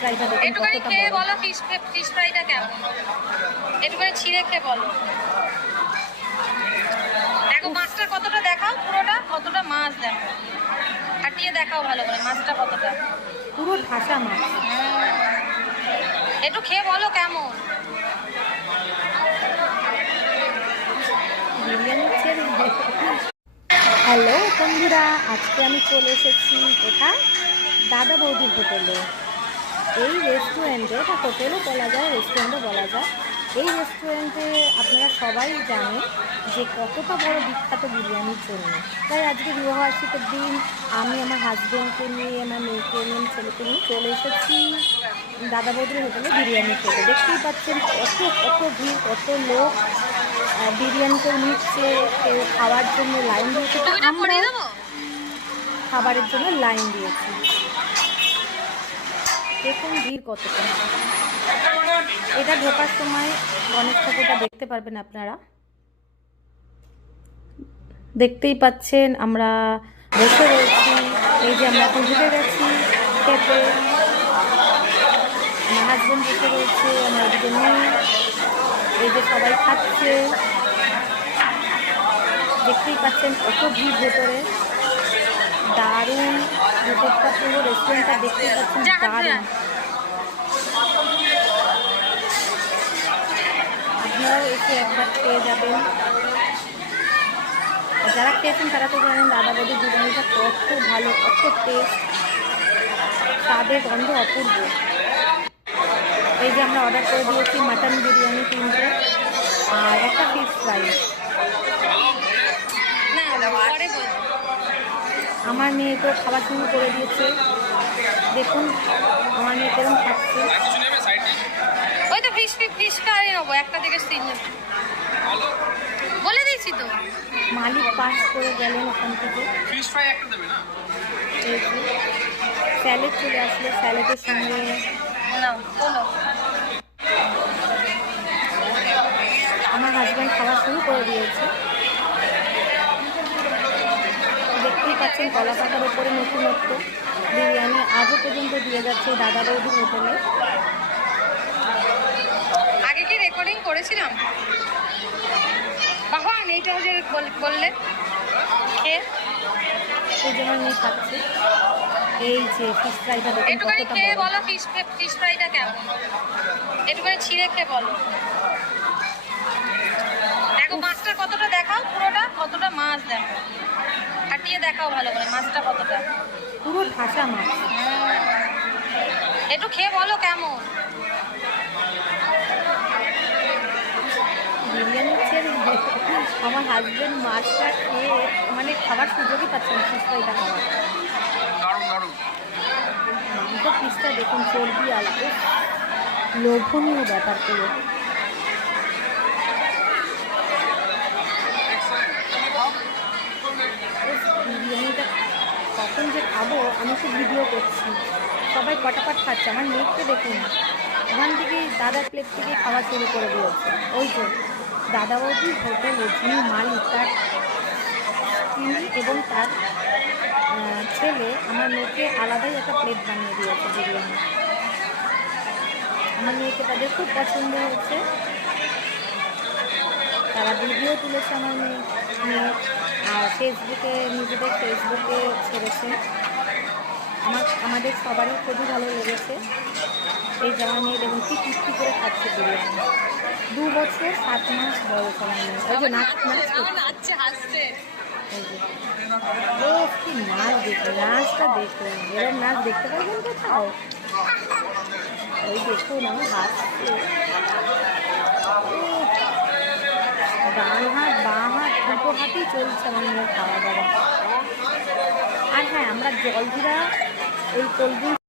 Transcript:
ফ্রাইটা দেখুন একটুখানি খেয়ে বলো ফিশ ফিশ ফ্রাইটা কেমন? একটুখানি ছিঁড়ে খেয়ে বলো। দেখো মাছটা কতটা দেখাও পুরোটা কতটা মাছ দেখো। কাটিয়ে দেখাও ভালো করে মাছটা কতটা। পুরো ঠাসা মাছ। একটু খেয়ে বলো কেমন। হ্যালো বন্ধুরা আজকে আমি চলে এসেছি কোথায়? দাদা বৌদির হোটেলে। এই রেস্টুরেন্টে এটা হোটেলও বলা যায় রেস্টুরেন্টও বলা যায় এই রেস্টুরেন্টে আপনারা সবাই জানেন যে কতটা বড় বিখ্যাত বিরিয়ানির জন্য। তাই আজকে বিবাহবার্ষিকের দিন আমি আমার হাজব্যান্ডকে নিয়ে আমার মেয়েকে নিয়ে ছেলেকে নিয়ে চলে এসেছি দাদা বৌদির হোটেলে বিরিয়ানি খেতে। দেখতেই পাচ্ছেন কত কত ভিড় কত লোক বিরিয়ানি কেউ নিচ্ছে কেউ খাওয়ার জন্য লাইন দিয়েছে। খাবারের জন্য লাইন দিয়েছি। দেখুন ভিড় কতটা। এটা ঢোকার সময় গণেশ ঠাকুরটা দেখতে পারবেন আপনারা। দেখতেই পাচ্ছেন আমরা বসে রয়েছি, এই যে আমরা ঢুকে গেছি খেতে। আমার হাজব্যান্ড বসে রয়েছে, আমার ওদিকে মেয়ে। এই যে সবাই খাচ্ছে। দেখতেই পাচ্ছেন কত ভিড় ভেতরে। দারুণ ভেতরটা পুরো রেস্টুরেন্টটা দেখতেই পাচ্ছেন যা, হাত দারুণ ধুয়ে। আপনারাও এসে একবার খেয়ে যাবেন আর যারা খেয়েছেন তারা তো জানেন দাদা বৌদির বিরিয়ানিটা কত ভালো কত টেস্ট স্বাদের গন্ধ অপূর্ব এই যে আমরা অর্ডার করে দিয়েছি মাটন বিরিয়ানি তিনটে আর একটা ফিশ ফ্রাই না পরে বলব আমার মেয়ে তো খাবার শুরু করে দিয়েছে। দেখুন আমার মেয়ে কেরম খাচ্ছে। ওই তো ফিশ ফ্রাই নেব একটা থেকে তিন বলে দিয়েছি তো। মালিক পাস করে গেলেন ওখান থেকে। ফিশ ফ্রাই একটা দেবে না? স্যালেড চলে আসলো স্যালেডের সঙ্গে না বলো আমার হাজব্যান্ড খাওয়া শুরু করে দিয়েছে দেখতেই পাচ্ছেন কলা পাতার উপরে নতুনত্ব। বিরিয়ানি আজও পর্যন্ত দিয়ে যাচ্ছে দাদা বৌদির হোটেলে। আগে কি রেকর্ডিং করেছিলাম? এইটা যে বললে? সেই জন্য খাচ্ছে। এই যে ফিশ ফ্রাইটা দেখুন একটুখানি কতটা খেয়ে বড়। বলো ফিশ ফিশ ফ্রাইটা কেমন? একটুখানি ছিঁড়ে খেয়ে বলো। দেখো মাছটা কতটা দেখাও পুরোটা কতটা মাছ দেখো কাটিয়ে দেখাও ভালো করে মাছটা কতটা? পুরো ঠাসা মাছ। একটু খেয়ে বলো কেমন? আমার হাজব্যান্ড মাছটা খেয়ে মানে খাবার সুযোগই পাচ্ছে না ফিশ ফ্রাইটা খাওয়ার মাংস পিসটা দেখুন চর্বি আলাদা। লোভনীয় ব্যাপার পুরো খাব আমি খুব ভিডিও করছি। সবাই পটাপট খাচ্ছে, আমার মেয়েকে দেখুন। ওখান থেকে দাদার প্লেট থেকে খাওয়া শুরু করে দিয়েছে। ওই তো দাদা বৌদি, হোটেলে যিনি মালিক, তার তিনি এবং তার ছেলে আমার মেয়েকে আলাদাই একটা প্লেট বানিয়ে দিয়েছে বিরিয়ানি। আমার মেয়েকে তাদের খুব পছন্দ হয়েছে। তারা ভিডিও তুলেছে আমার মেয়ে। মেয়ে ফেসবুকে নিজেদের ফেসবুকে ছেড়েছে আমার আমাদের সবারই খুবই ভালো লেগেছে এই যে আমার মেয়ে দেখুন কি কিস্তি করে খাচ্ছে বিরিয়ানি। দু বছর সাত মাস বয়স আমার মেয়ে। ওই যে নাচ নাচছে হাসছে? ও কি নাচ দেখুন নাচটা দেখুন এরকম নাচ দেখতে পারবেন কোথাও? ওই দেখুন আমার হাসছে। ডান হাত দুটো হাতেই চলছে আমার খাওয়া দাওয়া আর হ্যাঁ আমরা জলজিরা এই কোল্ড